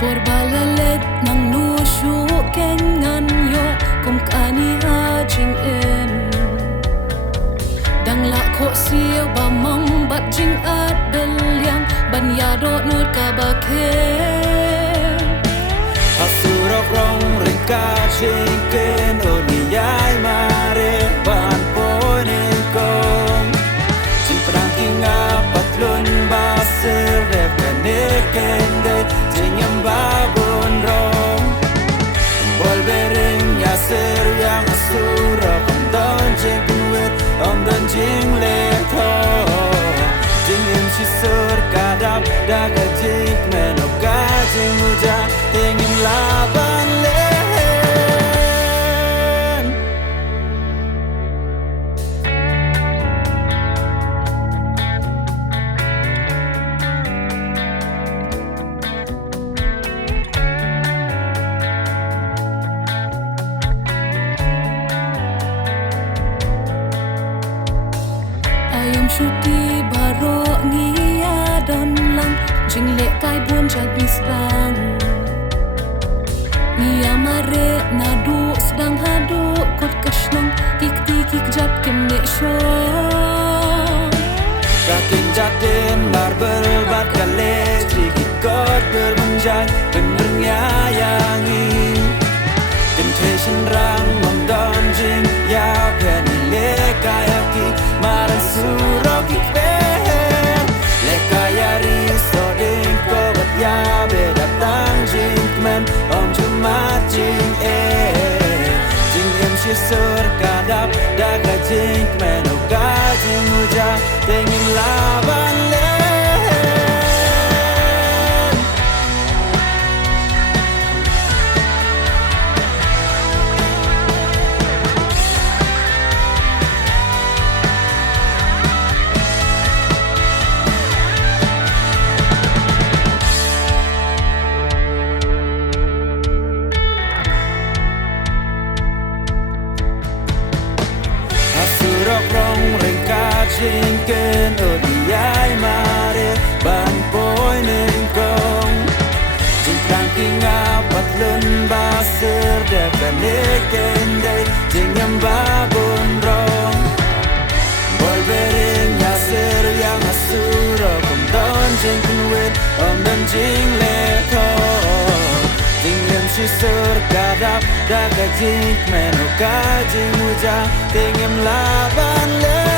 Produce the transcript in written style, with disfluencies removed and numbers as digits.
Por balalet nang nusyu kengan yo kum kani hajing em dang la ko siyo ba mong bat jing at belyang ban ya do nur ka ba ke Asurok rong ringka jing ken o ni yai mare ban poinen kong jing prang kinga patlon ba ser rep kane kende jing yam ba bon rong volveren ya ser yang asurok don jing wet om don jing le tho jing em shi sur kadap da ka jing men o ka jing muja ting im laban len ayam shuti baro ngia don lang jing le kai buon jag misrang Nia mare nadu sedang hadu kot kashnong kik tikik jat kem ne sho Kakin jatin marber bat kale Trikit kot bermenjai Benernya yangi Temptation rang memdon jing Yau kani lekayaki Maran surok ikber Lekayari soding ko bat ya bedatang jing Kemen om jumat jing Jing em shisur kadap Daga jing kemen o gajing muja Tengin laban len Asurok rong ringka jing ken o diai mare ban poinen kong jing prang kinga patlun baser devane kende jing yam babon rong volveren ya ser yang asurok om don jing kunwet om don jing le tho jing yam shisur kadap daga jing men o ka jing muja ting yam laban le